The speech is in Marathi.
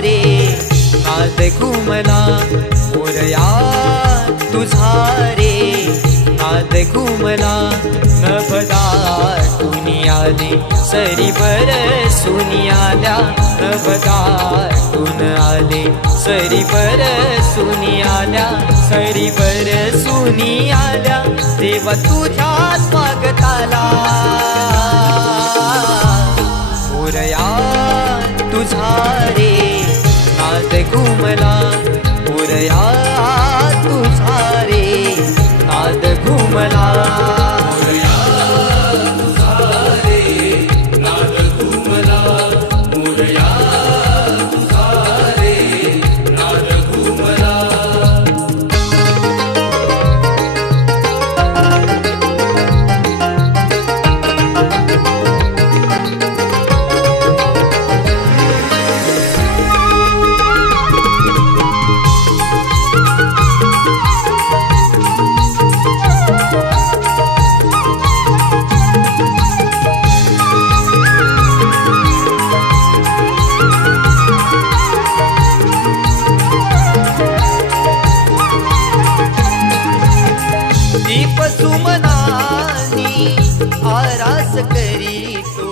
रे. हात घुमला मोरया तुझा रे. हात घुमला नभदा आली सरी भर सुनियाल्या नभदा तुन आले सरी भर सुनियाल्या सरी भर सुनियाल्या देवा तुझ्या स्वागताला. मोरया तुझा रे. घुमला. मला उरया तू रे नाद घुमला. दीप सुमनानी आरास करी तो.